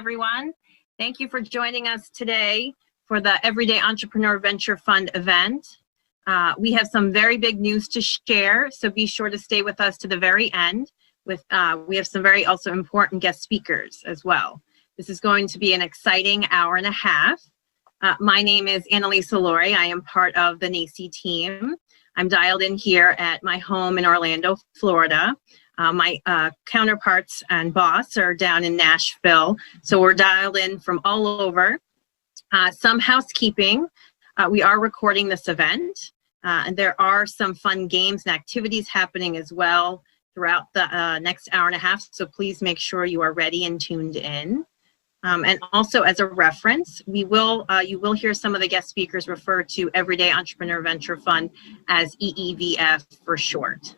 everyone. Thank you for joining us today for the Everyday Entrepreneur Venture Fund event. We have some very big news to share, so be sure to stay with us to the very end. We have some very also important guest speakers as well. This is going to be an exciting hour and a half. My name is Annalisa Laurie. I am part of the NACCE team. I'm dialed in here at my home in Orlando, Florida. My counterparts and boss are down in Nashville, so we're dialed in from all over. Some housekeeping. We are recording this event, and there are some fun games and activities happening as well throughout the next hour and a half, so please make sure you are ready and tuned in. And also as a reference, you will hear some of the guest speakers refer to Everyday Entrepreneur Venture Fund as EEVF for short.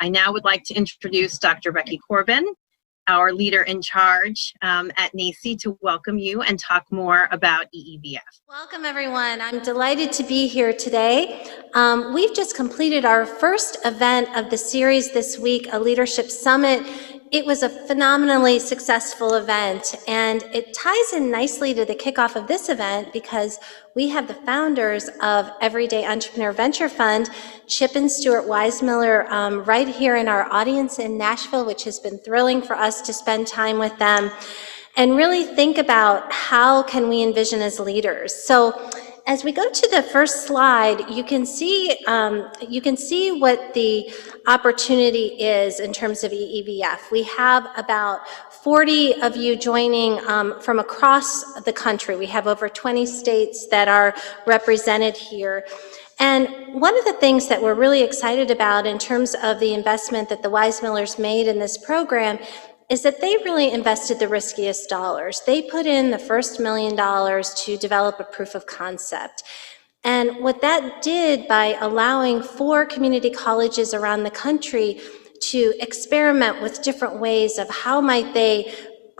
I now would like to introduce Dr. Becky Corbin, our leader in charge at NACCE, to welcome you and talk more about EEVF. Welcome, everyone. I'm delighted to be here today. We've just completed our first event of the series this week, a leadership summit. It was a phenomenally successful event, and it ties in nicely to the kickoff of this event because we have the founders of Everyday Entrepreneur Venture Fund, Chip and Stuart Weismiller, right here in our audience in Nashville, which has been thrilling for us to spend time with them and really think about how can we envision as leaders. So as we go to the first slide, you can see what the opportunity is in terms of EEVF. We have about 40 of you joining from across the country. We have over 20 states that are represented here. And one of the things that we're really excited about in terms of the investment that the Weismillers made in this program is that they really invested the riskiest dollars. They put in the first $1 million to develop a proof of concept. And what that did by allowing 4 community colleges around the country to experiment with different ways of how might they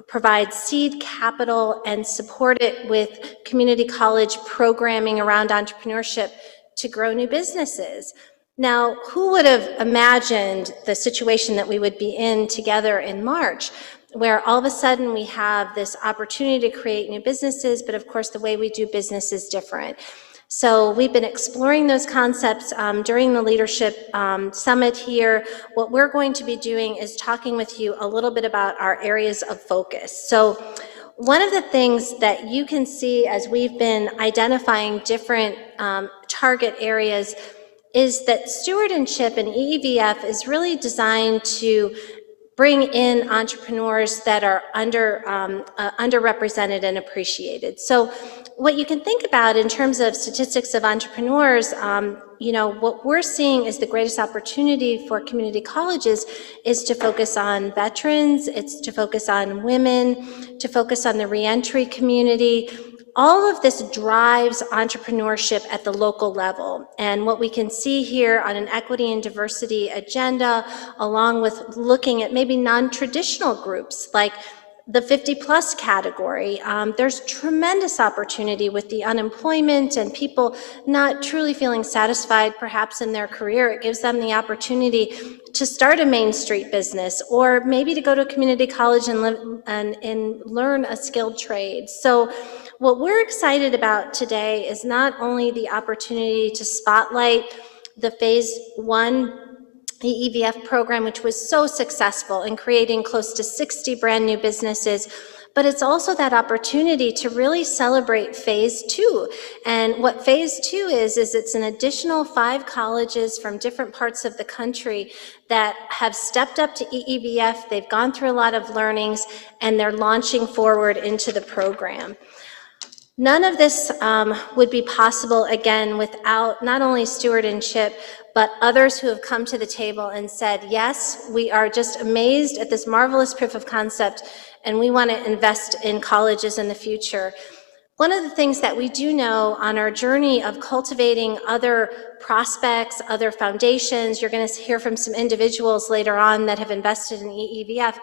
provide seed capital and support it with community college programming around entrepreneurship to grow new businesses. Now, who would have imagined the situation that we would be in together in March, where all of a sudden we have this opportunity to create new businesses, but of course the way we do business is different. So we've been exploring those concepts during the leadership summit here. What we're going to be doing is talking with you a little bit about our areas of focus. So one of the things that you can see as we've been identifying different target areas is that stewardship and EEVF is really designed to bring in entrepreneurs that are underrepresented and appreciated. So what you can think about in terms of statistics of entrepreneurs, what we're seeing is the greatest opportunity for community colleges is to focus on veterans, it's to focus on women, to focus on the reentry community. All of this drives entrepreneurship at the local level. And what we can see here on an equity and diversity agenda, along with looking at maybe non-traditional groups like the 50+ category, there's tremendous opportunity with the unemployment and people not truly feeling satisfied perhaps in their career. It gives them the opportunity to start a Main Street business or maybe to go to a community college and learn a skilled trade. So what we're excited about today is not only the opportunity to spotlight the phase 1 EEVF program, which was so successful in creating close to 60 brand new businesses, but it's also that opportunity to really celebrate phase 2. And what phase 2 is it's an additional 5 colleges from different parts of the country that have stepped up to EEVF. They've gone through a lot of learnings and they're launching forward into the program. None of this would be possible, again, without not only Stuart and Chip, but others who have come to the table and said, yes, we are just amazed at this marvelous proof of concept, and we want to invest in colleges in the future. One of the things that we do know on our journey of cultivating other prospects, other foundations, you're going to hear from some individuals later on that have invested in EEVF,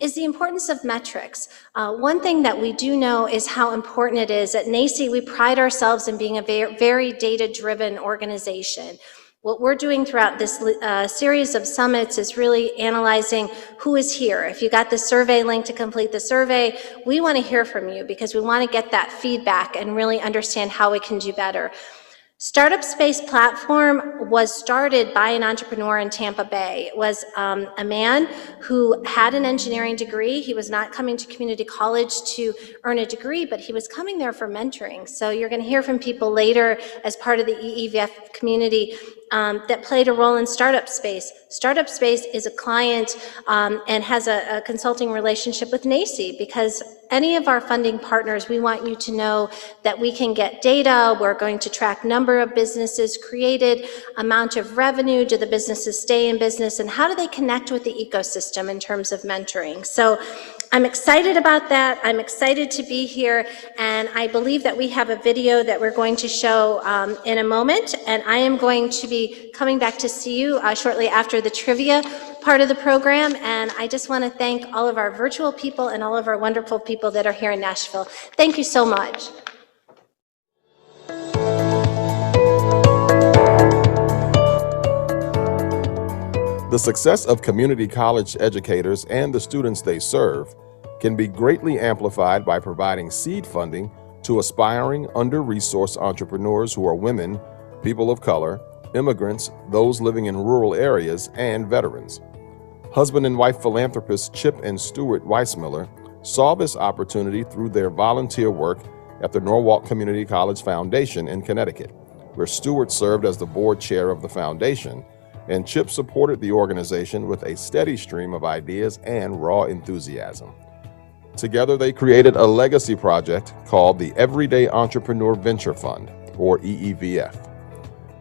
is the importance of metrics. One thing that we do know is how important it is. At NACCE, we pride ourselves in being a very data-driven organization. What we're doing throughout this series of summits is really analyzing who is here. If you got the survey link to complete the survey, we want to hear from you because we want to get that feedback and really understand how we can do better. Startup Space platform was started by an entrepreneur in Tampa Bay. It was a man who had an engineering degree. He was not coming to community college to earn a degree, but he was coming there for mentoring. So you're going to hear from people later as part of the EEVF community that played a role in Startup Space. Startup Space is a client and has a consulting relationship with NACCE because any of our funding partners, we want you to know that we can get data. We're going to track number of businesses created, amount of revenue, do the businesses stay in business, and how do they connect with the ecosystem in terms of mentoring. So I'm excited about that. I'm excited to be here, and I believe that we have a video that we're going to show in a moment, and I am going to be coming back to see you shortly after the trivia part of the program, and I just want to thank all of our virtual people and all of our wonderful people that are here in Nashville. Thank you so much. The success of community college educators and the students they serve can be greatly amplified by providing seed funding to aspiring, under-resourced entrepreneurs who are women, people of color, immigrants, those living in rural areas, and veterans. Husband and wife philanthropists Chip and Stuart Weissmiller saw this opportunity through their volunteer work at the Norwalk Community College Foundation in Connecticut, where Stuart served as the board chair of the foundation, and Chip supported the organization with a steady stream of ideas and raw enthusiasm. Together, they created a legacy project called the Everyday Entrepreneur Venture Fund, or EEVF.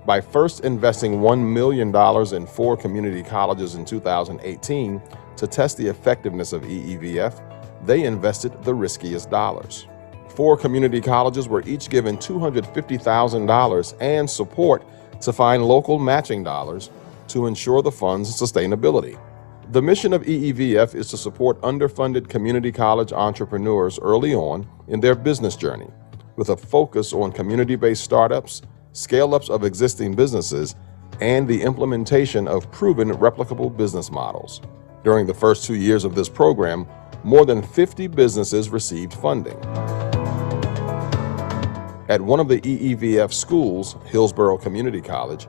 By first investing $1 million in 4 community colleges in 2018 to test the effectiveness of EEVF, they invested the riskiest dollars. 4 community colleges were each given $250,000 and support to find local matching dollars to ensure the fund's sustainability. The mission of EEVF is to support underfunded community college entrepreneurs early on in their business journey, with a focus on community-based startups, scale-ups of existing businesses, and the implementation of proven replicable business models. During the first 2 years of this program, more than 50 businesses received funding. At one of the EEVF schools, Hillsborough Community College,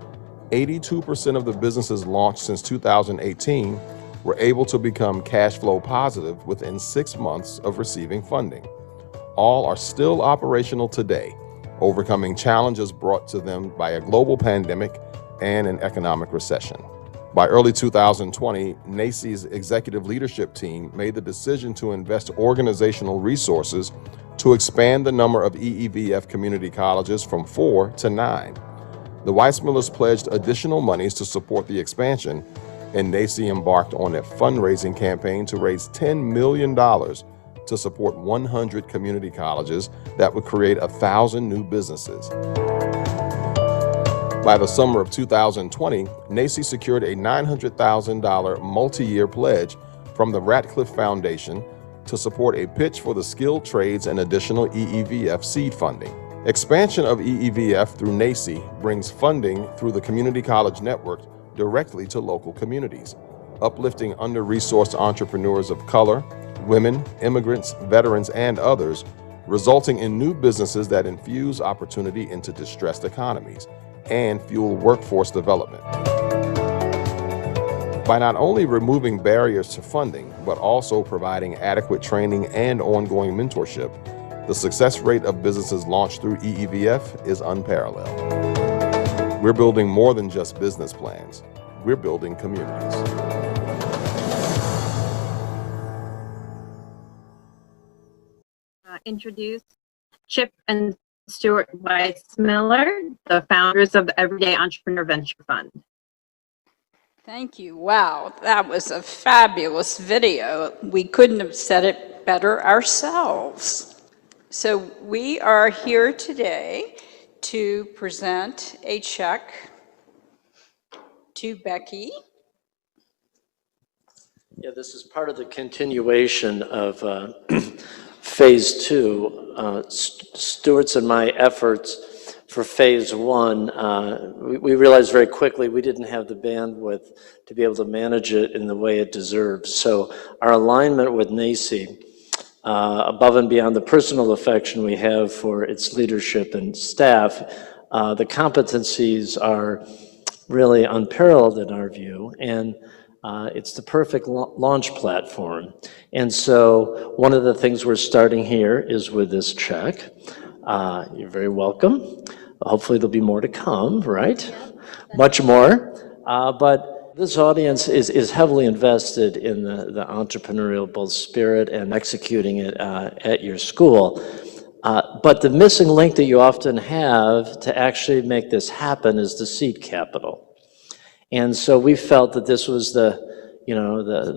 82% of the businesses launched since 2018 were able to become cash flow positive within 6 months of receiving funding. All are still operational today, overcoming challenges brought to them by a global pandemic and an economic recession. By early 2020, NACCE's executive leadership team made the decision to invest organizational resources to expand the number of EEVF community colleges from 4 to 9. The Weissmillers pledged additional monies to support the expansion, and NACCE embarked on a fundraising campaign to raise $10 million to support 100 community colleges that would create 1,000 new businesses. By the summer of 2020, NACCE secured a $900,000 multi-year pledge from the Ratcliffe Foundation to support a pitch for the skilled trades and additional EEVF seed funding. Expansion of EEVF through NACCE brings funding through the Community College Network directly to local communities, uplifting under-resourced entrepreneurs of color, women, immigrants, veterans, and others, resulting in new businesses that infuse opportunity into distressed economies and fuel workforce development. By not only removing barriers to funding, but also providing adequate training and ongoing mentorship, the success rate of businesses launched through EEVF is unparalleled. We're building more than just business plans. We're building communities. Introduce Chip and Stuart Weissmiller, the founders of the Everyday Entrepreneur Venture Fund. Thank you. Wow, that was a fabulous video. We couldn't have said it better ourselves. So we are here today to present a check to Becky. Yeah, this is part of the continuation of phase 2. Stuart's and my efforts for phase one, we realized very quickly we didn't have the bandwidth to be able to manage it in the way it deserves. So our alignment with NACCE, above and beyond the personal affection we have for its leadership and staff, the competencies are really unparalleled in our view, and it's the perfect launch platform. And so one of the things we're starting here is with this check. You're very welcome. Hopefully there'll be more to come, right? Much more. But this audience is heavily invested in the entrepreneurial both spirit and executing it at your school. But the missing link that you often have to actually make this happen is the seed capital. And so we felt that this was the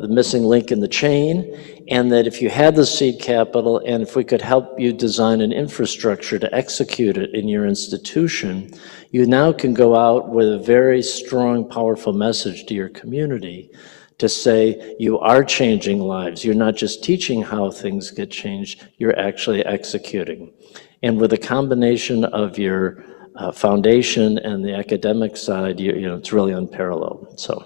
missing link in the chain, and that if you had the seed capital and if we could help you design an infrastructure to execute it in your institution, you now can go out with a very strong, powerful message to your community to say you are changing lives. You're not just teaching how things get changed, you're actually executing. And with a combination of your foundation and the academic side, it's really unparalleled. So.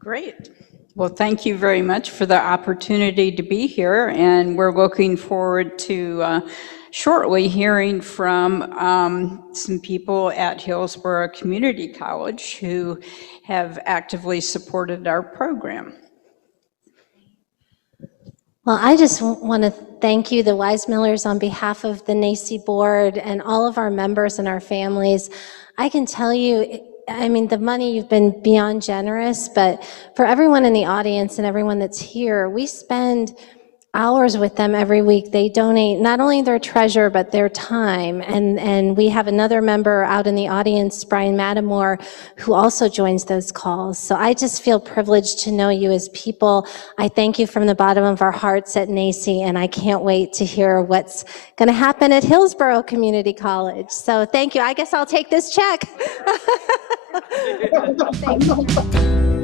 Great. Well, thank you very much for the opportunity to be here, and we're looking forward to shortly hearing from some people at Hillsborough Community College who have actively supported our program. Well, I just want to thank you, the Weissmillers, on behalf of the NACCE board and all of our members and our families. I can tell you, I mean, the money, you've been beyond generous, but for everyone in the audience and everyone that's here, we spend hours with them every week. They donate not only their treasure, but their time. And we have another member out in the audience, Brian Matamore, who also joins those calls. So I just feel privileged to know you as people. I thank you from the bottom of our hearts at NACCE, and I can't wait to hear what's going to happen at Hillsborough Community College. So thank you. I guess I'll take this check. Thank you.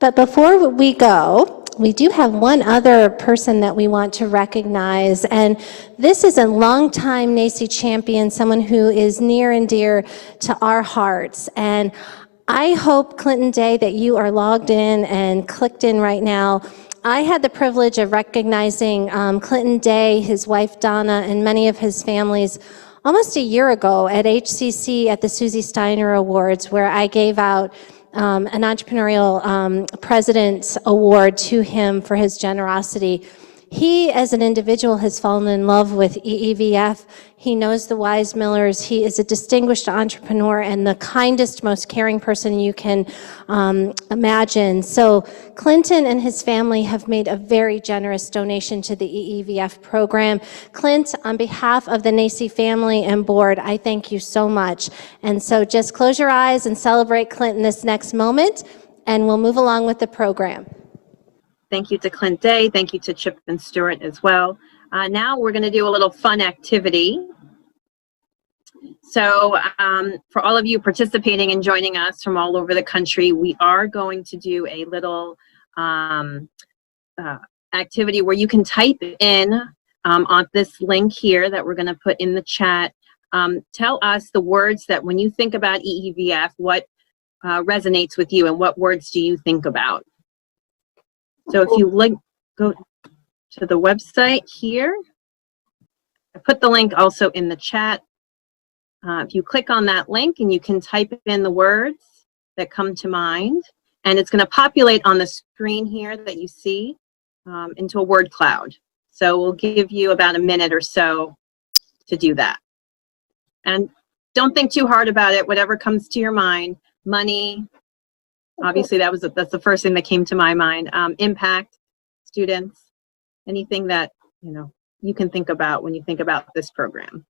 But before we go, we do have one other person that we want to recognize, and this is a longtime NACCE champion, someone who is near and dear to our hearts. And I hope, Clinton Day, that you are logged in and clicked in right now. I had the privilege of recognizing Clinton Day, his wife Donna, and many of his families almost a year ago at HCC at the Susie Steiner Awards, where I gave out an entrepreneurial president's award to him for his generosity. He, as an individual, has fallen in love with EEVF. He knows the Weissmillers. He is a distinguished entrepreneur and the kindest, most caring person you can imagine. So Clinton and his family have made a very generous donation to the EEVF program. Clint, on behalf of the NACCE family and board, I thank you so much. And so just close your eyes and celebrate Clint in this next moment, and we'll move along with the program. Thank you to Clint Day. Thank you to Chip and Stewart as well. Now we're going to do a little fun activity. So for all of you participating and joining us from all over the country, we are going to do a little activity where you can type in on this link here that we're going to put in the chat. Tell us the words that when you think about EEVF, what resonates with you and what words do you think about? So if you go to the website here, I put the link also in the chat. If you click on that link and you can type in the words that come to mind, and it's going to populate on the screen here that you see into a word cloud. So we'll give you about a minute or so to do that. And don't think too hard about it, whatever comes to your mind. Money, obviously that's the first thing that came to my mind. Impact, students, anything that you can think about when you think about this program.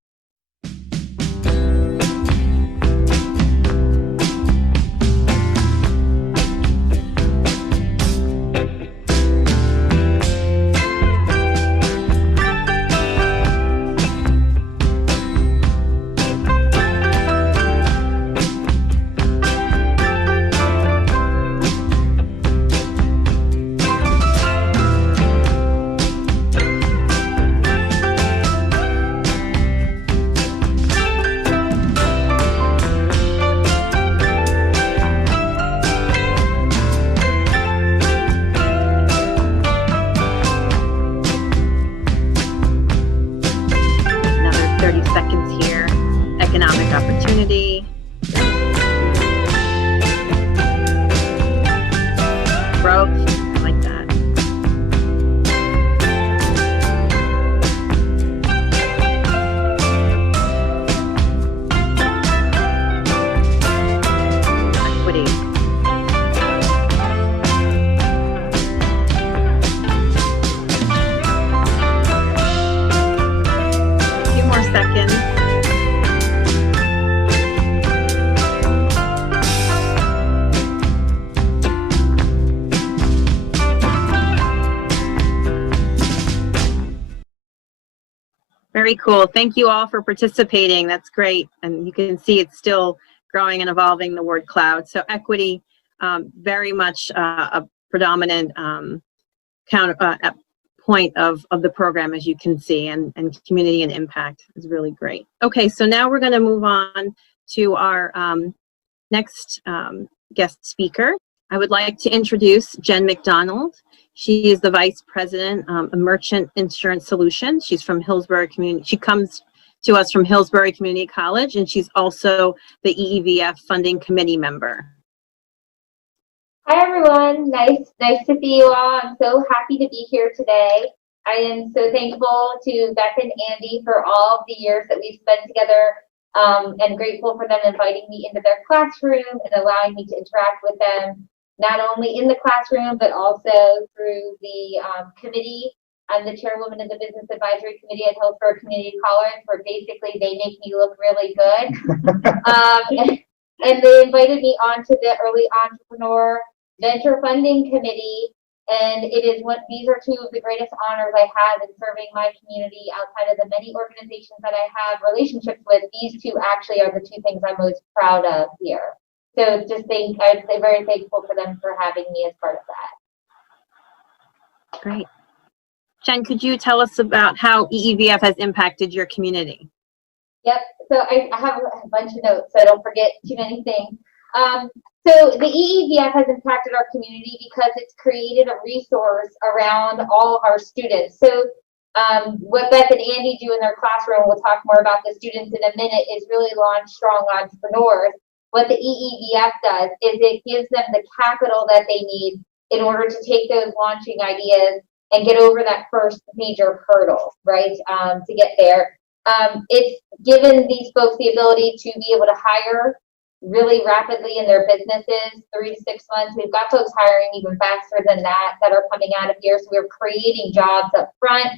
Very cool. Thank you all for participating. That's great. And you can see it's still growing and evolving, the word cloud. So equity, very much a predominant point of the program, as you can see, and community and impact is really great. Okay, so now we're going to move on to our next guest speaker. I would like to introduce Jen McDonald. She is the Vice President of Merchant Insurance Solutions. She's from Hillsborough Community. She comes to us from Hillsborough Community College, and she's also the EEVF Funding Committee member. Hi everyone, nice to see you all. I'm so happy to be here today. I am so thankful to Beth and Andy for all of the years that we've spent together, and grateful for them inviting me into their classroom and allowing me to interact with them, not only in the classroom, but also through the committee. I'm the chairwoman of the Business Advisory Committee at Hillsborough Community College, where basically they make me look really good. And they invited me onto the Early Entrepreneur Venture Funding Committee, and these are two of the greatest honors I have in serving my community. Outside of the many organizations that I have relationships with, these two actually are the two things I'm most proud of here. So I'm very thankful for them for having me as part of that. Great. Jen, could you tell us about how EEVF has impacted your community? Yep, so I have a bunch of notes so I don't forget too many things. So the EEVF has impacted our community because it's created a resource around all of our students. So what Beth and Andy do in their classroom, we'll talk more about the students in a minute, is really launch strong entrepreneurs. What the EEVF does is it gives them the capital that they need in order to take those launching ideas and get over that first major hurdle, right, to get there. It's given these folks the ability to be able to hire really rapidly in their businesses, 3 to 6 months. We've got folks hiring even faster than that are coming out of here. So we're creating jobs up front.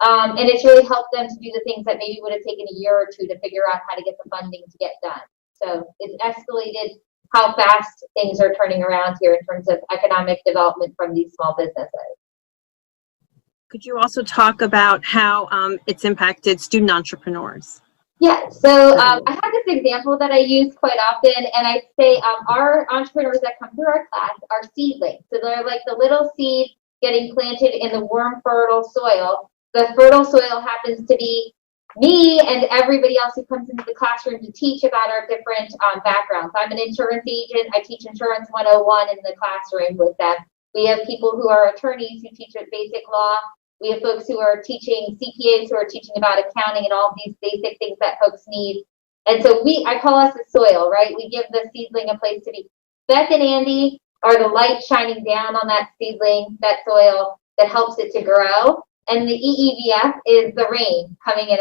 And it's really helped them to do the things that maybe would have taken a year or two to figure out how to get the funding to get done. So it's escalated how fast things are turning around here in terms of economic development from these small businesses. Could you also talk about how it's impacted student entrepreneurs? Yeah, so I have this example that I use quite often, and I say our entrepreneurs that come through our class are seedlings. So they're like the little seed getting planted in the warm, fertile soil. The fertile soil happens to be me and everybody else who comes into the classroom to teach about our different backgrounds. I'm an insurance agent. I teach Insurance 101 in the classroom with them. We have people who are attorneys who teach basic law. We have folks who are teaching CPAs who are teaching about accounting and all of these basic things that folks need. And so I call us the soil, right? We give the seedling a place to be. Beth and Andy are the light shining down on that seedling, that soil that helps it to grow. And the EEVF is the rain coming in,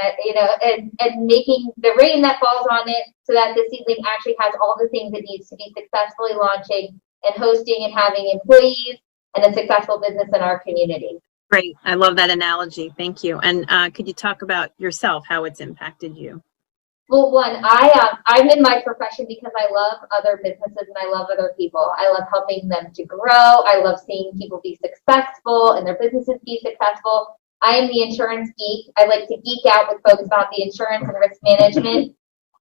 and making the rain that falls on it so that the seedling actually has all the things it needs to be successfully launching and hosting and having employees and a successful business in our community. Great. I love that analogy. Thank you. And could you talk about yourself, how it's impacted you? Well, one, I'm in my profession because I love other businesses and I love other people. I love helping them to grow. I love seeing people be successful and their businesses be successful. I am the insurance geek. I like to geek out with folks about the insurance and risk management.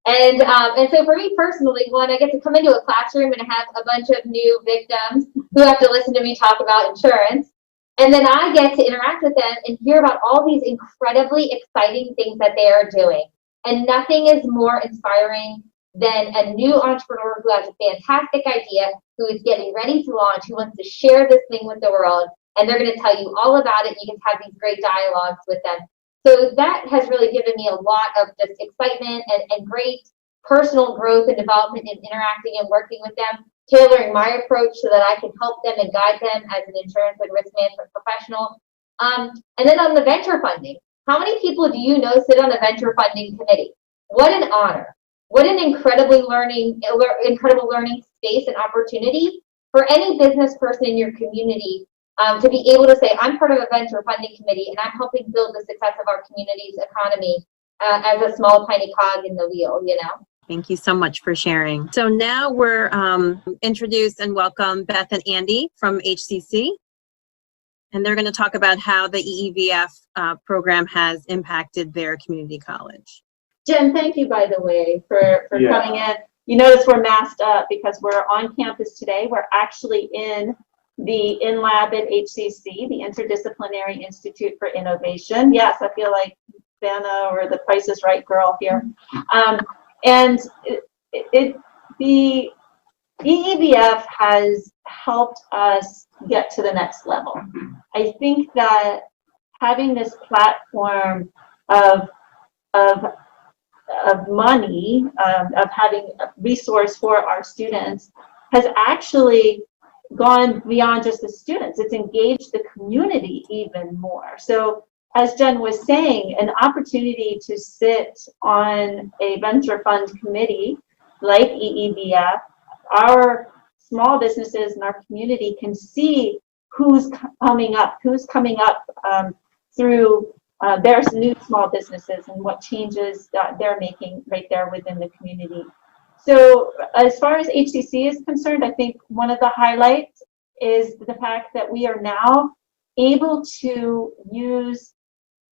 And so for me personally, one, I get to come into a classroom and have a bunch of new victims who have to listen to me talk about insurance. And then I get to interact with them and hear about all these incredibly exciting things that they are doing. And nothing is more inspiring than a new entrepreneur who has a fantastic idea, who is getting ready to launch, who wants to share this thing with the world. And they're going to tell you all about it. And you can have these great dialogues with them. So that has really given me a lot of just excitement and great personal growth and development in interacting and working with them, tailoring my approach so that I can help them and guide them as an insurance and risk management professional. And then on the venture funding, how many people do you know sit on the venture funding committee? What an honor. What an incredible learning space and opportunity for any business person in your community to be able to say, I'm part of a venture funding committee and I'm helping build the success of our community's economy as a small, tiny cog in the wheel, you know? Thank you so much for sharing. So now we're introduce and welcome Beth and Andy from HCC. and they're going to talk about how the EEVF program has impacted their community college. Jen, thank you, by the way, for Yeah. coming in. You notice we're masked up because we're on campus today. We're actually in the lab at HCC, the Interdisciplinary Institute for Innovation. Yes, I feel like Vanna or the Price is Right girl here. And the EEVF has helped us get to the next level. I think that having this platform of money, of having a resource for our students, has actually gone beyond just the students. It's engaged the community even more. So as Jen was saying, an opportunity to sit on a venture fund committee like EEVF, our small businesses in our community can see who's coming up through their new small businesses and what changes that they're making right there within the community. So as far as HCC is concerned, I think one of the highlights is the fact that we are now able to use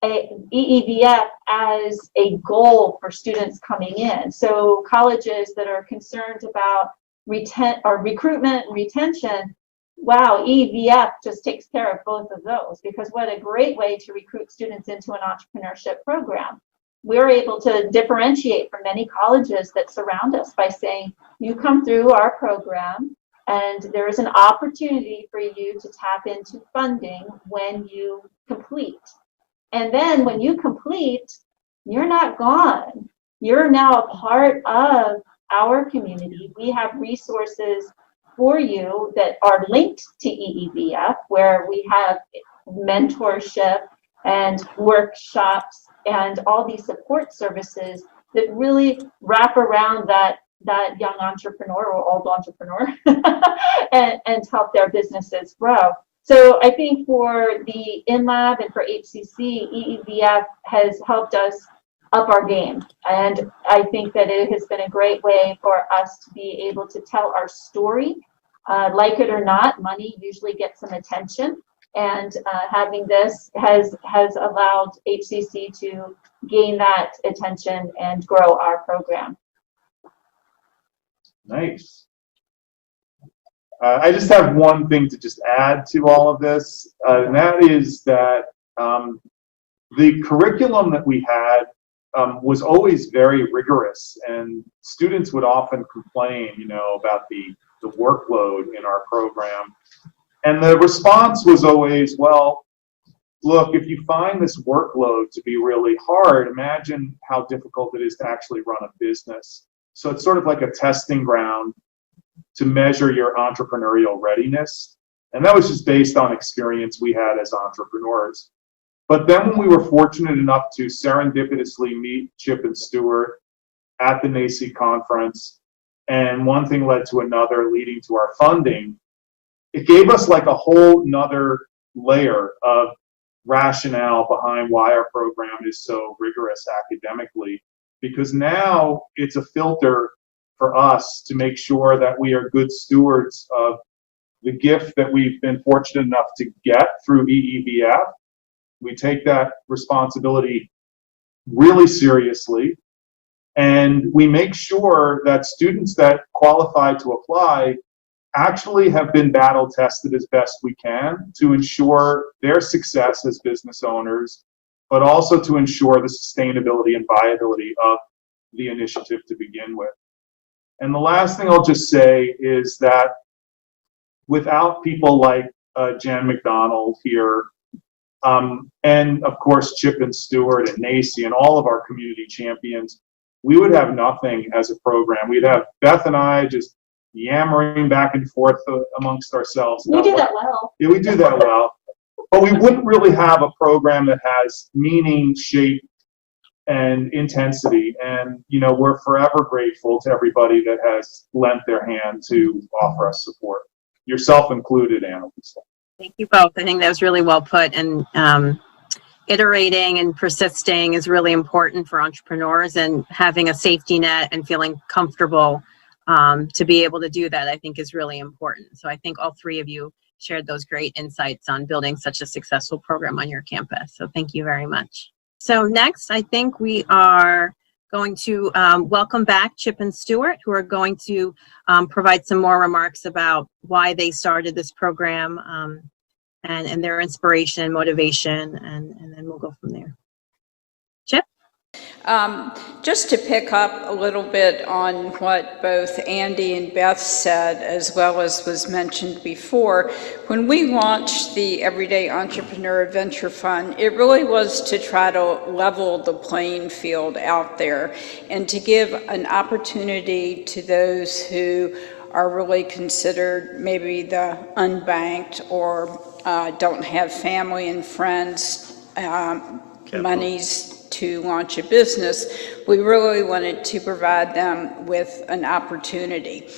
EEVF as a goal for students coming in. So colleges that are concerned about recruitment and retention, wow, EEVF just takes care of both of those, because what a great way to recruit students into an entrepreneurship program. We're able to differentiate from many colleges that surround us by saying, you come through our program and there is an opportunity for you to tap into funding when you complete. And then when you complete, you're not gone. You're now a part of our community. We have resources for you that are linked to EEVF, where we have mentorship and workshops and all these support services that really wrap around that young entrepreneur or old entrepreneur and help their businesses grow. So I think for the InLab and for HCC, EEVF has helped us up our game. And I think that it has been a great way for us to be able to tell our story. Like it or not, money usually gets some attention. And having this has allowed HCC to gain that attention and grow our program. Nice. I just have one thing to just add to all of this, and that is that the curriculum that we had was always very rigorous, and students would often complain, about the workload in our program. And the response was always, well, look, if you find this workload to be really hard, imagine how difficult it is to actually run a business. So it's sort of like a testing ground to measure your entrepreneurial readiness. And that was just based on experience we had as entrepreneurs. But then when we were fortunate enough to serendipitously meet Chip and Stuart at the NACCE conference, and one thing led to another, leading to our funding, it gave us like a whole nother layer of rationale behind why our program is so rigorous academically, because now it's a filter for us to make sure that we are good stewards of the gift that we've been fortunate enough to get through EEVF. We take that responsibility really seriously, and we make sure that students that qualify to apply actually have been battle tested as best we can to ensure their success as business owners, but also to ensure the sustainability and viability of the initiative to begin with. And the last thing I'll just say is that without people like Jan McDonald here, and of course Chip and Stuart and NACCE and all of our community champions, we would have nothing as a program. We'd have Beth and I just yammering back and forth amongst ourselves. We do that well. Yeah, we do that well. But we wouldn't really have a program that has meaning, shape, and intensity. And, we're forever grateful to everybody that has lent their hand to offer us support, yourself included, Annalisa. Thank you both. I think that was really well put. And iterating and persisting is really important for entrepreneurs, and having a safety net and feeling comfortable to be able to do that, I think, is really important. So I think all three of you shared those great insights on building such a successful program on your campus. So thank you very much. So next, I think we are going to welcome back Chip and Stuart, who are going to provide some more remarks about why they started this program and their inspiration and motivation, and then we'll go from there. Chip? Just to pick up a little bit on what both Andy and Beth said, as well as was mentioned before, when we launched the Everyday Entrepreneur Venture Fund, it really was to try to level the playing field out there and to give an opportunity to those who are really considered maybe the unbanked or don't have family and friends, monies to launch a business. We really wanted to provide them with an opportunity.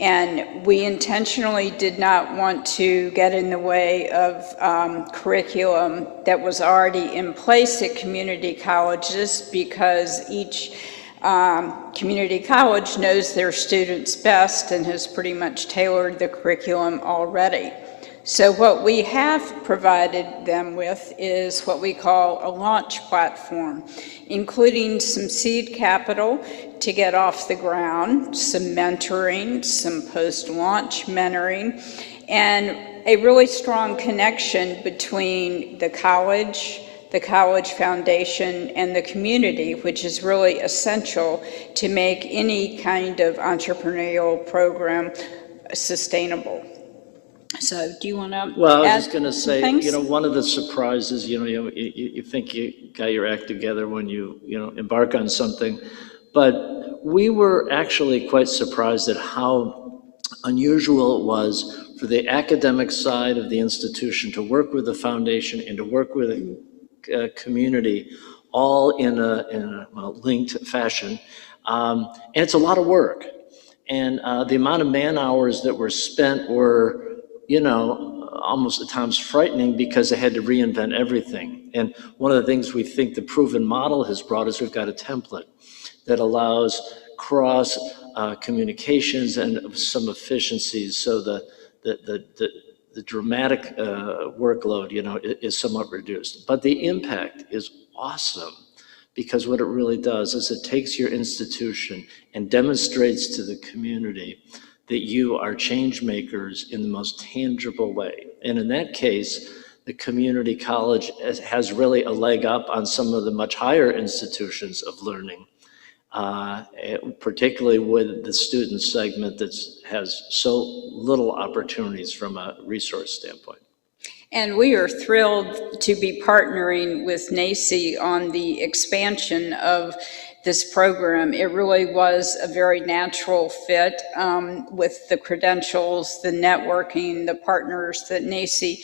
And we intentionally did not want to get in the way of curriculum that was already in place at community colleges, because each community college knows their students best and has pretty much tailored the curriculum already. So what we have provided them with is what we call a launch platform, including some seed capital to get off the ground, some mentoring, some post-launch mentoring, and a really strong connection between the college foundation, and the community, which is really essential to make any kind of entrepreneurial program sustainable. So do you want to Well, I was just going to say, one of the surprises, you think you got your act together when you embark on something, but we were actually quite surprised at how unusual it was for the academic side of the institution to work with the foundation and to work with a community all in a linked fashion. And it's a lot of work. And the amount of man hours that were spent were, almost at times frightening, because they had to reinvent everything. And one of the things we think the proven model has brought is we've got a template that allows cross communications and some efficiencies, so the dramatic workload, is somewhat reduced. But the impact is awesome, because what it really does is it takes your institution and demonstrates to the community that you are change makers in the most tangible way. And in that case, the community college has really a leg up on some of the much higher institutions of learning, particularly with the student segment that has so little opportunities from a resource standpoint. And we are thrilled to be partnering with NACCE on the expansion of this program. It really was a very natural fit with the credentials, the networking, the partners that NACCE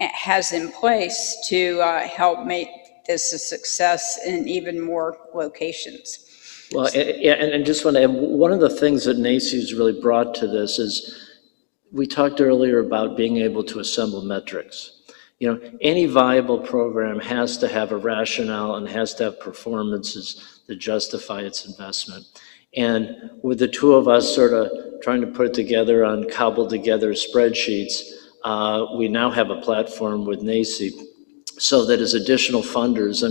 has in place to help make this a success in even more locations. Well, and just want to add, one of the things that NACCE has really brought to this is, we talked earlier about being able to assemble metrics. Any viable program has to have a rationale and has to have performances that justify its investment. And with the two of us sort of trying to put it together on cobbled together spreadsheets, we now have a platform with NACCE, so that as additional funders,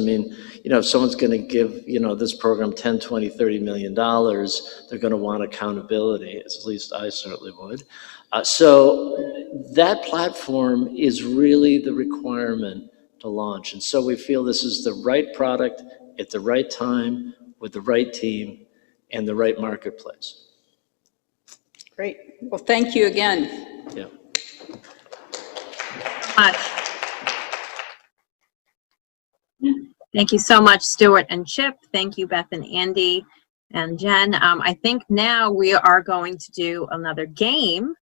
if someone's going to give, this program $10, $20, $30 million, they're going to want accountability, at least I certainly would. So that platform is really the requirement to launch. And so we feel this is the right product at the right time, with the right team, and the right marketplace. Great. Well, thank you again. Yeah. Thank you so much, Stuart and Chip. Thank you, Beth and Andy and Jen. I think now we are going to do another game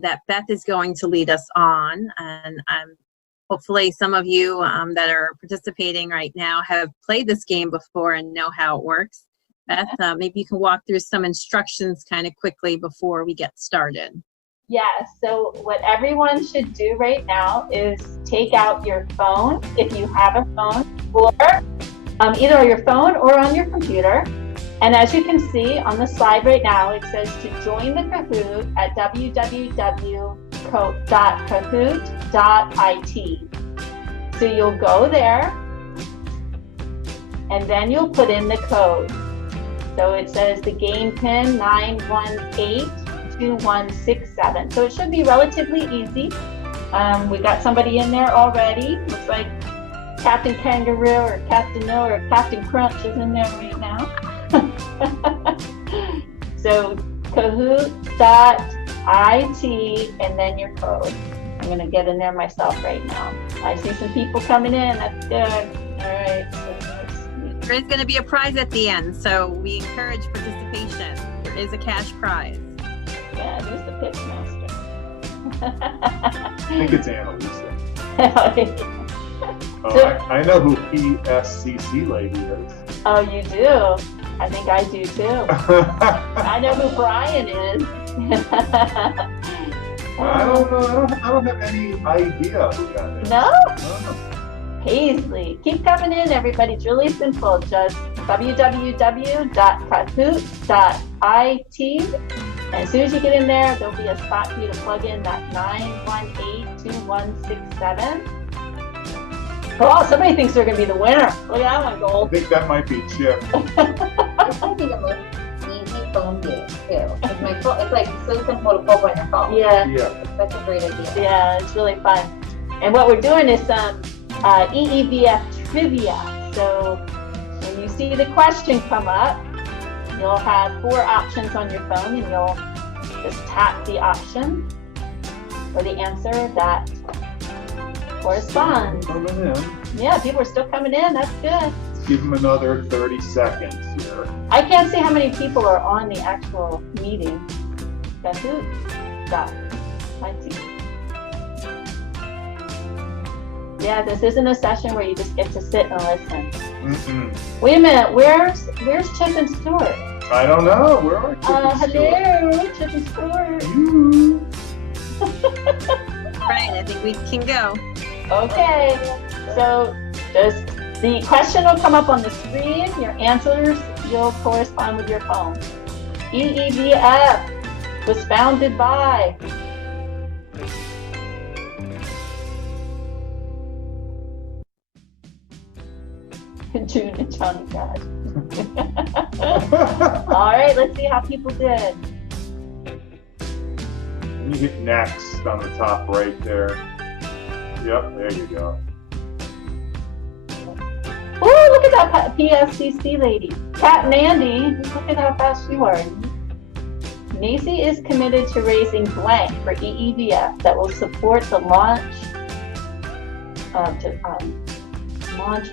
that Beth is going to lead us on. And hopefully some of you that are participating right now have played this game before and know how it works. Beth, maybe you can walk through some instructions kind of quickly before we get started. Yeah, so what everyone should do right now is take out your phone, if you have a phone, or either on your phone or on your computer. And as you can see on the slide right now, it says to join the Kahoot at www.kahoot.com. .kahoot.it. So you'll go there, and then you'll put in the code. So it says the game pin 9182167. So it should be relatively easy. We got somebody in there already. Looks like Captain Kangaroo or Captain No or Captain Crunch is in there right now. So kahoot.it and then your code. I'm gonna get in there myself right now. I see some people coming in, that's good. All right. There is going to be a prize at the end, so we encourage participation. There is a cash prize. Yeah, there's the pitch master. I think it's Annalisa. Oh, Oh, I know who PSCC lady is. oh, you do? I think I do too. I know who Brian is. I don't know. I don't have any idea who that is. No? No. Paisley. Keep coming in, everybody. It's really simple. Just www.kahoot.it. And as soon as you get in there, there'll be a spot for you to plug in that 9182167. Oh, somebody thinks they're going to be the winner. Look at that one, I gold. think that might be Chip. This might be the most easy phone game too. It's my phone. It's like so simple to pull on your phone. Yeah, Yeah. That's a great idea. yeah, it's really fun. And what we're doing is some EEVF trivia. So when you see the question come up, you'll have 4 options on your phone, and you'll just tap the option for the answer that corresponds. Coming in. Yeah, people are still coming in. That's good. Let's give them another 30 seconds here. I can't see how many people are on the actual meeting. Kahoot.it. Yeah, this isn't a session where you just get to sit and listen. Mm-mm. Wait a minute, where's Chip and Stuart? I don't know. Where are Chip and Stuart? Hello, Chip and Stuart. You. Right, I think we can go. Okay, so just the question will come up on the screen. Your answers will correspond with your phone. EEVF was founded by. June and Johnny Cash. All right, let's see how people did. You hit next on the top right there. Yep, there you go. Oh, look at that PSCC lady. Cat Mandy, look at how fast you are. NACCE is committed to raising blank for EEVF that will support the launch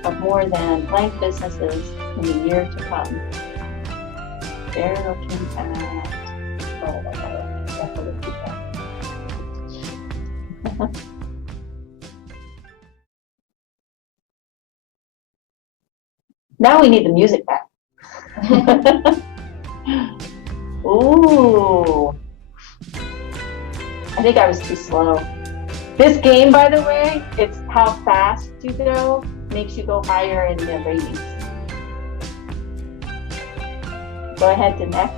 of more than blank businesses in the year to come. They're looking at. Oh my God. Now we need the music back. Ooh. I think I was too slow. This game, by the way, it's how fast you go makes you go higher in the ratings. Go ahead to next.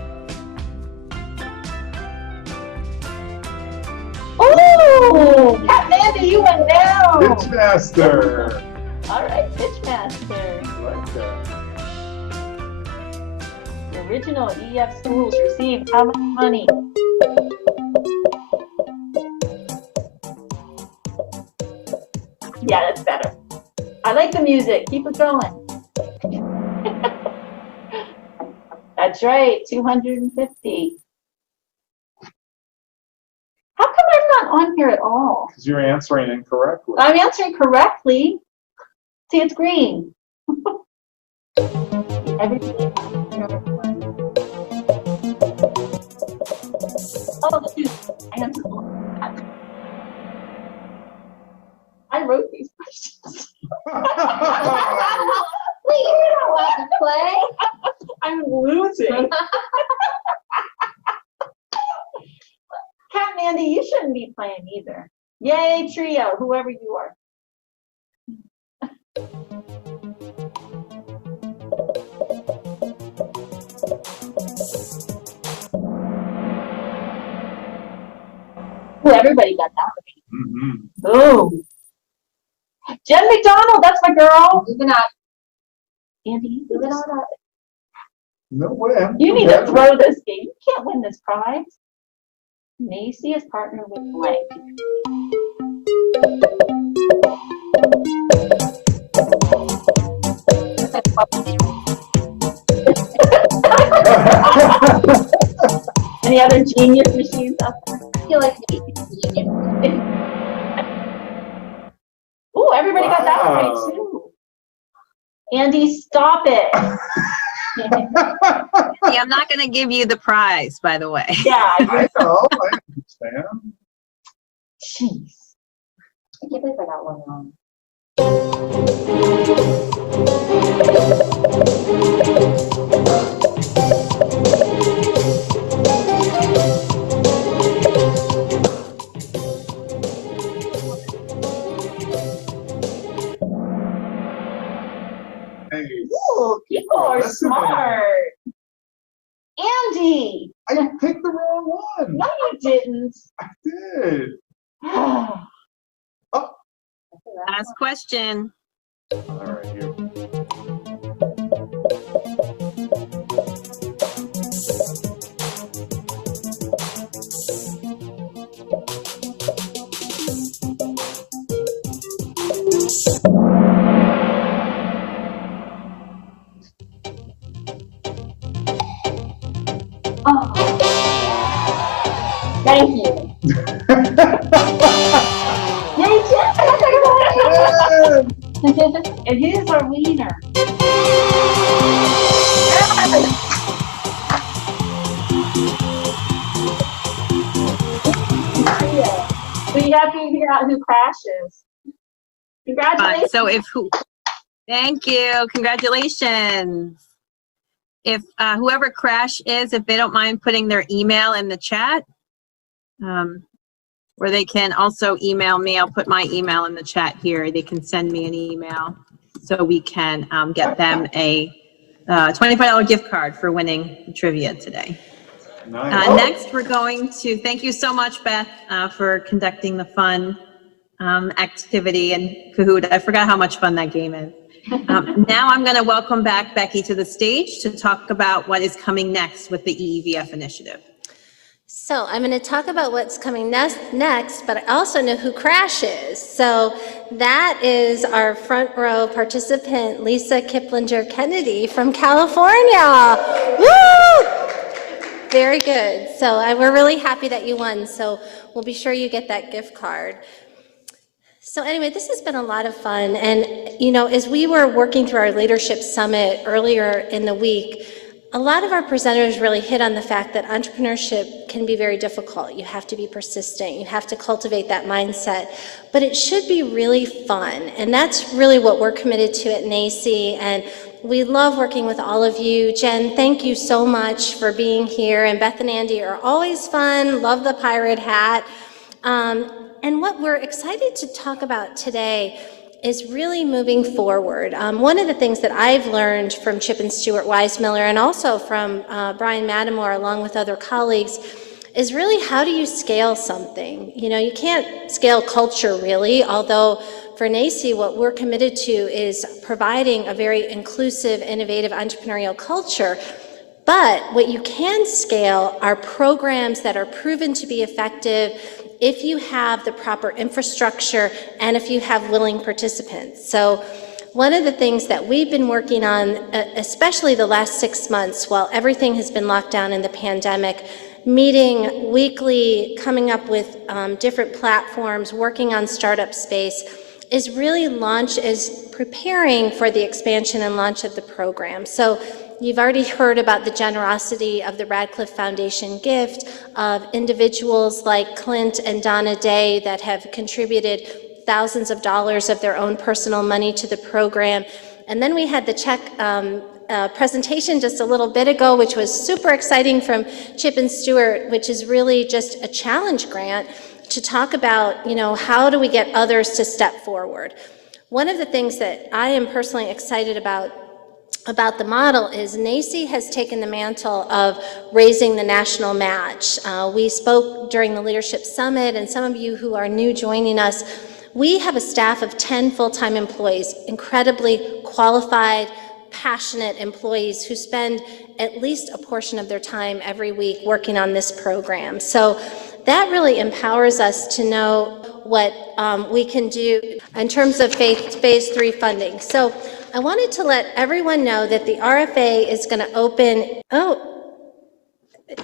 Oh, Cat Mandy, you went down. Pitchmaster. All right, Pitchmaster. I like that. The original EF schools received how much money? Yeah, that's better. I like the music. Keep it going. That's right, 250. How come I'm not on here at all? Because you're answering incorrectly. I'm answering correctly. See, it's green. Everything. Oh, dude, I wrote these questions. Wait, you're not allowed to play. I'm losing. Cat Mandy, you shouldn't be playing either. Yay, trio, whoever you are. everybody got that Mhm. right. Boom. Jen McDonald, that's my girl. Moving up. Andy, Moving on up. No way. I'm you need to competitive. throw this game. You can't win this prize. NACCE is partnered with blank. Any other genius machines out there? I feel like maybe genius. Ooh, everybody got that one right Wow. too. Andy, stop it. Yeah, I'm not going to give you the prize, by the way. Yeah, I know. I understand. jeez. I can't believe I got one wrong. Hey, Ooh, people are listen. smart. Andy, I picked the wrong one. no, you didn't. I did. Last question. All right, here. Oh. Thank you. Yay, Jen! And here's our winner. So you have to figure out who crashes. Congratulations. So thank you. Congratulations. If whoever Crash is, if they don't mind putting their email in the chat, or they can also email me. I'll put my email in the chat here. They can send me an email so we can get them a $25 gift card for winning the trivia today. Nice. Next, we're going to, thank you so much, Beth, for conducting the fun activity and Kahoot. I forgot how much fun that game is. Now I'm going to welcome back Becky to the stage to talk about what is coming next with the EEVF initiative. So I'm going to talk about what's coming next, but I also know who Crash is. So that is our front row participant, Lisa Kiplinger Kennedy from California. Woo! Very good. So we're really happy that you won. So we'll be sure you get that gift card. So anyway, this has been a lot of fun. And, you know, as we were working through our leadership summit earlier in the week, a lot of our presenters really hit on the fact that entrepreneurship can be very difficult. You have to be persistent. You have to cultivate that mindset. But it should be really fun. And that's really what we're committed to at NACCE. And we love working with all of you. Jen, thank you so much for being here. And Beth and Andy are always fun. Love the pirate hat. And what we're excited to talk about today is really moving forward. One of the things that I've learned from Chip and Stuart Weissmiller and also from Brian Matamore along with other colleagues is really how do you scale something? You know, you can't scale culture really, although for NACCE what we're committed to is providing a very inclusive, innovative entrepreneurial culture. But what you can scale are programs that are proven to be effective if you have the proper infrastructure and if you have willing participants. So one of the things that we've been working on, especially the last 6 months while everything has been locked down in the pandemic, meeting weekly, coming up with different platforms, working on startup space, is really preparing for the expansion and launch of the program. So you've already heard about the generosity of the Radcliffe Foundation gift, of individuals like Clint and Donna Day that have contributed thousands of dollars of their own personal money to the program. And then we had the check presentation just a little bit ago, which was super exciting from Chip and Stuart, which is really just a challenge grant to talk about, you know, how do we get others to step forward. One of the things that I am personally excited about about the model is NACCE has taken the mantle of raising the national match. We spoke during the Leadership Summit, and some of you who are new joining us, we have a staff of 10 full-time employees, incredibly qualified, passionate employees who spend at least a portion of their time every week working on this program. So that really empowers us to know what we can do in terms of phase 3 funding. So I wanted to let everyone know that the RFA is going to open. Oh,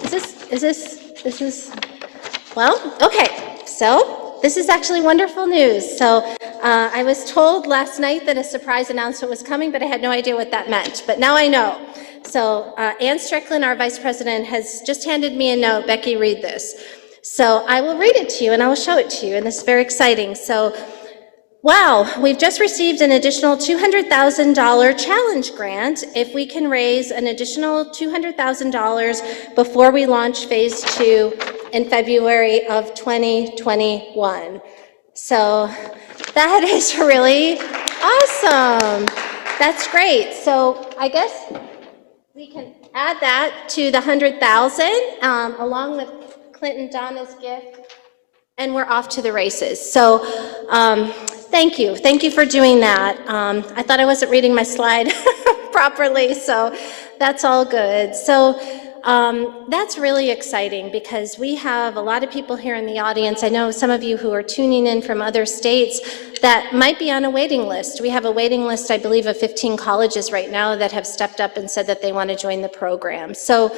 is this, well, okay. So this is actually wonderful news. So I was told last night that a surprise announcement was coming, but I had no idea what that meant. But now I know. So Ann Strickland, our vice president, has just handed me a note. Becky, read this. So I will read it to you and I will show it to you, and this is very exciting. So, wow, we've just received an additional $200,000 challenge grant if we can raise an additional $200,000 before we launch phase 2 in February of 2021. So that is really awesome. That's great. So I guess we can add that to the 100,000 along with Clinton Donna's gift, and we're off to the races. So thank you for doing that. I thought I wasn't reading my slide properly, so that's all good. So that's really exciting because we have a lot of people here in the audience. I know some of you who are tuning in from other states that might be on a waiting list. We have a waiting list, I believe, of 15 colleges right now that have stepped up and said that they want to join the program. So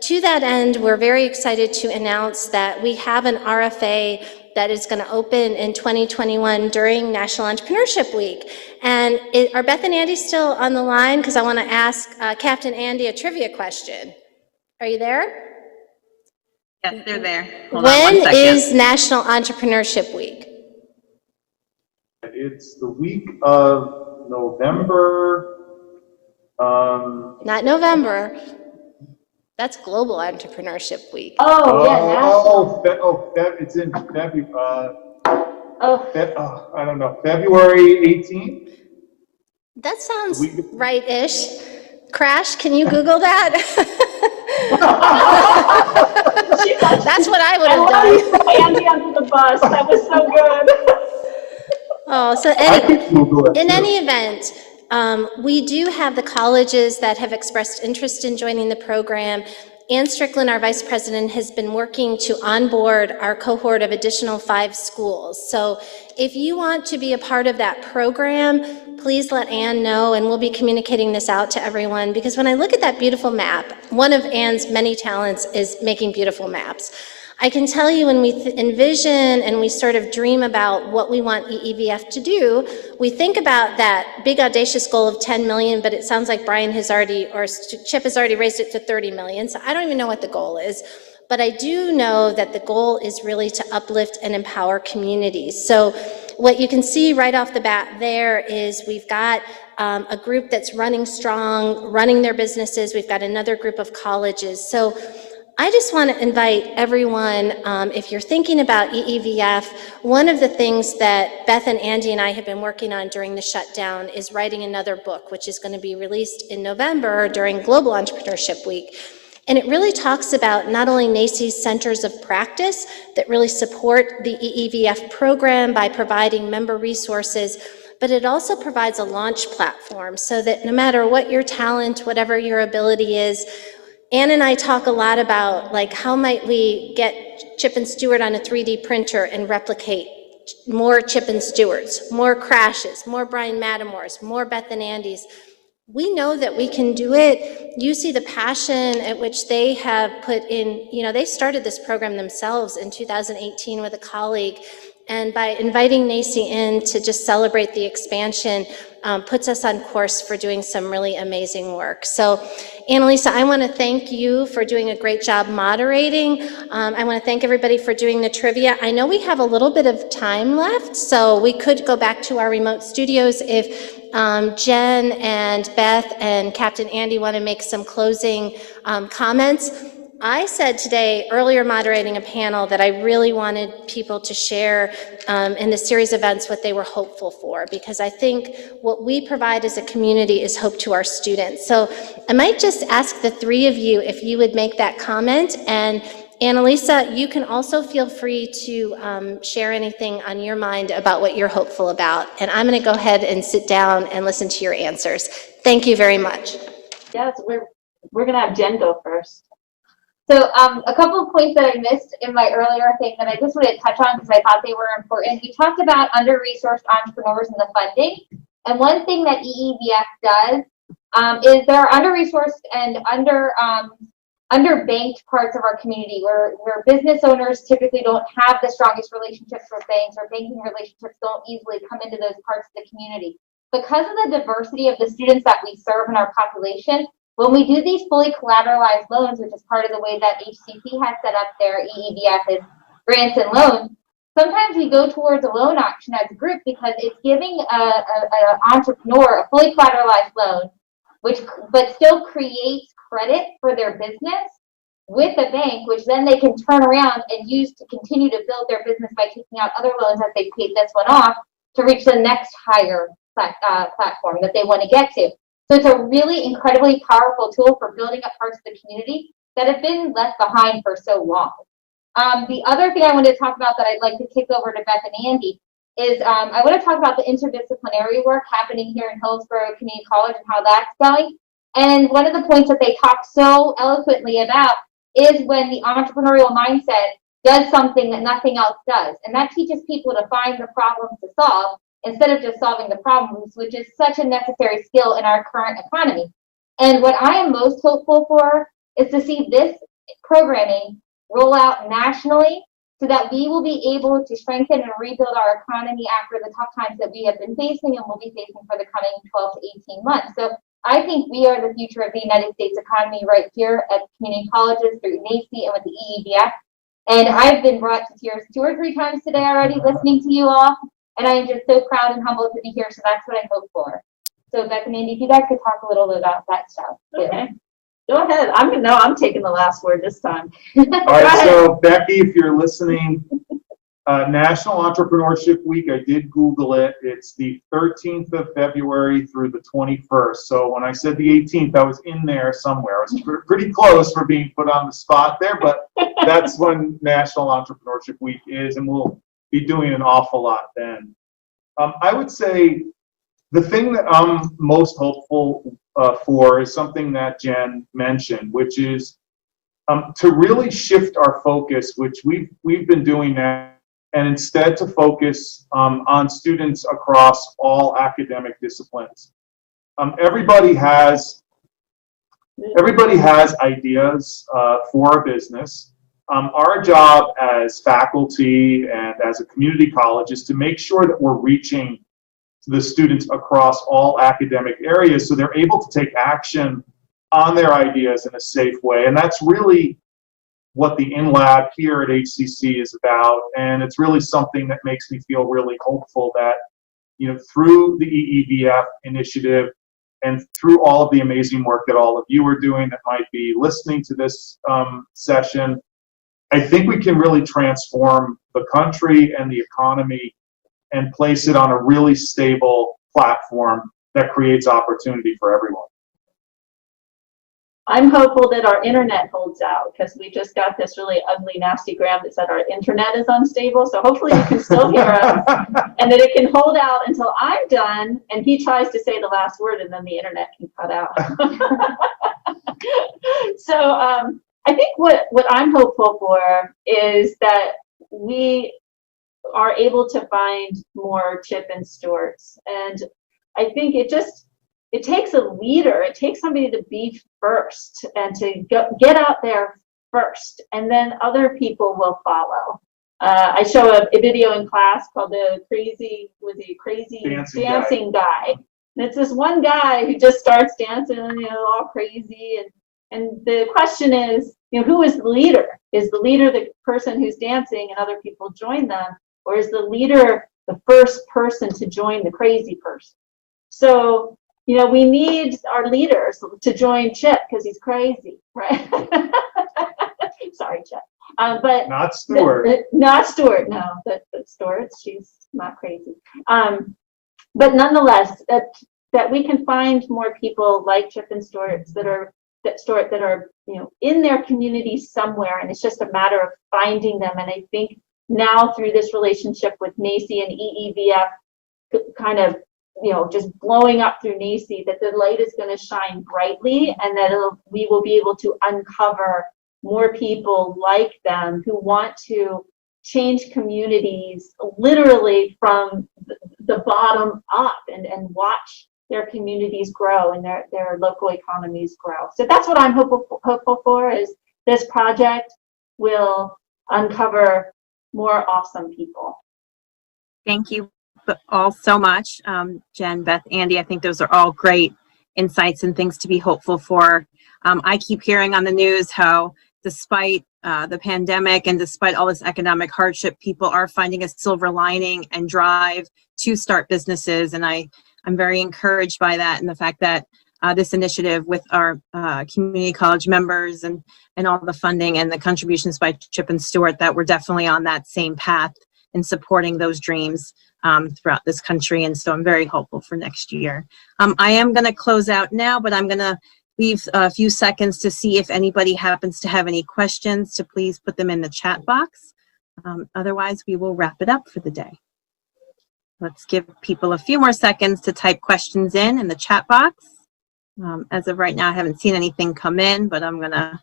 to that end, we're very excited to announce that we have an RFA that is going to open in 2021 during National Entrepreneurship Week. And are Beth and Andy still on the line? Because I want to ask Captain Andy a trivia question. Are you there? Yes, they're there. Hold on one When second. is National Entrepreneurship Week? It's the week of November. Not November. That's Global Entrepreneurship Week. Oh, yeah, national. It's in February. Oh, I don't know. February 18th. That sounds right-ish. Crash, can you Google that? That's what I would have I done. love you, Andy, under the bus. That was so good. Oh, so in any event, we do have the colleges that have expressed interest in joining the program. Ann Strickland, our vice president, has been working to onboard our cohort of additional 5 schools. So if you want to be a part of that program, please let Ann know, and we'll be communicating this out to everyone, because when I look at that beautiful map, one of Ann's many talents is making beautiful maps. I can tell you when we envision and we sort of dream about what we want EEVF to do, we think about that big audacious goal of 10 million, but it sounds like Brian has already, or Chip has already raised it to 30 million. So I don't even know what the goal is, but I do know that the goal is really to uplift and empower communities. So what you can see right off the bat there is we've got a group that's running strong, running their businesses. We've got another group of colleges. So I just want to invite everyone, if you're thinking about EEVF, one of the things that Beth and Andy and I have been working on during the shutdown is writing another book, which is going to be released in November during Global Entrepreneurship Week. And it really talks about not only NACCE's centers of practice that really support the EEVF program by providing member resources, but it also provides a launch platform so that no matter what your talent, whatever your ability is, Ann and I talk a lot about, like, how might we get Chip and Stewart on a 3D printer and replicate more Chip and Stewarts, more Crashes, more Brian Mattamores, more Beth and Andys. We know that we can do it. You see the passion at which they have put in, they started this program themselves in 2018 with a colleague. And by inviting NACCE in to just celebrate the expansion, puts us on course for doing some really amazing work. So, Annalisa, I want to thank you for doing a great job moderating. I want to thank everybody for doing the trivia. I know we have a little bit of time left, so we could go back to our remote studios if Jen and Beth and Captain Andy want to make some closing comments. I said today, earlier moderating a panel, that I really wanted people to share in the series events what they were hopeful for, because I think what we provide as a community is hope to our students. So I might just ask the three of you if you would make that comment, and Annalisa, you can also feel free to share anything on your mind about what you're hopeful about. And I'm going to go ahead and sit down and listen to your answers. Thank you very much. Yes, we're gonna have Jen go first. So a couple of points that I missed in my earlier thing that I just wanted to touch on because I thought they were important. We talked about under-resourced entrepreneurs and the funding. And one thing that EEVF does is there are under-resourced and underbanked parts of our community where business owners typically don't have the strongest relationships with banks, or banking relationships don't easily come into those parts of the community. Because of the diversity of the students that we serve in our population, when we do these fully collateralized loans, which is part of the way that HCC has set up their EEVF is grants and loans, sometimes we go towards a loan option as a group because it's giving an entrepreneur a fully collateralized loan, but still creates credit for their business with a bank, which then they can turn around and use to continue to build their business by taking out other loans as they paid this one off to reach the next higher platform that they want to get to. So it's a really incredibly powerful tool for building up parts of the community that have been left behind for so long. The other thing I wanted to talk about that I'd like to kick over to Beth and Andy is I want to talk about the interdisciplinary work happening here in Hillsborough Community College and how that's going. And one of the points that they talk so eloquently about is when the entrepreneurial mindset does something that nothing else does. And that teaches people to find the problems to solve instead of just solving the problems, which is such a necessary skill in our current economy. And what I am most hopeful for is to see this programming roll out nationally so that we will be able to strengthen and rebuild our economy after the tough times that we have been facing and will be facing for the coming 12 to 18 months. So I think we are the future of the United States economy right here at community colleges through NACCE and with the EEVF. And I've been brought to tears 2 or 3 times today already listening to you all. And I am just so proud and humbled to be here. So that's what I hope for. So Beth and Andy, if you guys could talk a little bit about that stuff. Okay. Go ahead. I'm taking the last word this time. All right, so Becky, if you're listening, National Entrepreneurship Week, I did Google it. It's the 13th of February through the 21st. So when I said the 18th, I was in there somewhere. I was pretty close for being put on the spot there, but that's when National Entrepreneurship Week is, and we'll be doing an awful lot then. I would say the thing that I'm most hopeful for is something that Jen mentioned, which is to really shift our focus, which we've been doing now, and instead to focus on students across all academic disciplines. Everybody has ideas for a business. Our job as faculty and as a community college is to make sure that we're reaching the students across all academic areas so they're able to take action on their ideas in a safe way. And that's really what the InLab here at HCC is about. And it's really something that makes me feel really hopeful that, you know, through the EEVF initiative and through all of the amazing work that all of you are doing that might be listening to this session, I think we can really transform the country and the economy and place it on a really stable platform that creates opportunity for everyone. I'm hopeful that our internet holds out because we just got this really ugly, nasty gram that said our internet is unstable. So hopefully you can still hear us and that it can hold out until I'm done and he tries to say the last word and then the internet can cut out. So I think what I'm hopeful for is that we are able to find more Chip and Stewarts. And I think it takes a leader. It takes somebody to be first and to get out there first, and then other people will follow. I show a video in class called the crazy dancing guy. And it's this one guy who just starts dancing, all crazy. And the question is, who is the leader? Is the leader the person who's dancing and other people join them? Or is the leader the first person to join the crazy person? So, we need our leaders to join Chip because he's crazy, right? sorry, Jeff. But Not Stewart. not Stewart, no, but Stewart, she's not crazy. But nonetheless, that we can find more people like Chip and Stewart that are in their community somewhere, and it's just a matter of finding them. And I think now through this relationship with NACCE and EEVF, kind of just blowing up through NACCE, that the light is going to shine brightly, and that we will be able to uncover more people like them who want to change communities literally from the bottom up and watch their communities grow and their local economies grow. So that's what I'm hopeful for, is this project will uncover more awesome people. Thank you all so much, Jen, Beth, Andy. I think those are all great insights and things to be hopeful for. I keep hearing on the news how despite the pandemic and despite all this economic hardship, people are finding a silver lining and drive to start businesses. And I'm very encouraged by that, and the fact that this initiative with our community college members and all the funding and the contributions by Chip and Stewart, that we're definitely on that same path in supporting those dreams throughout this country. And so I'm very hopeful for next year. I am going to close out now, but I'm going to leave a few seconds to see if anybody happens to have any questions, to please put them in the chat box. Otherwise, we will wrap it up for the day. Let's give people a few more seconds to type questions in the chat box. As of right now, I haven't seen anything come in, but I'm going to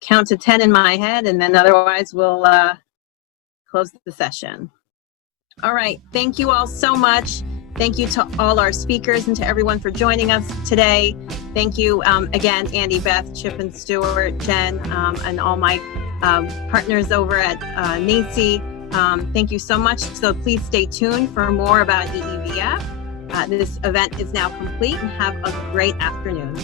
count to 10 in my head, and then otherwise we'll close the session. All right. Thank you all so much. Thank you to all our speakers and to everyone for joining us today. Thank you again, Andy, Beth, Chip and Stewart, Jen, and all my partners over at NACCE. Thank you so much. So please stay tuned for more about EEVF. This event is now complete, and have a great afternoon.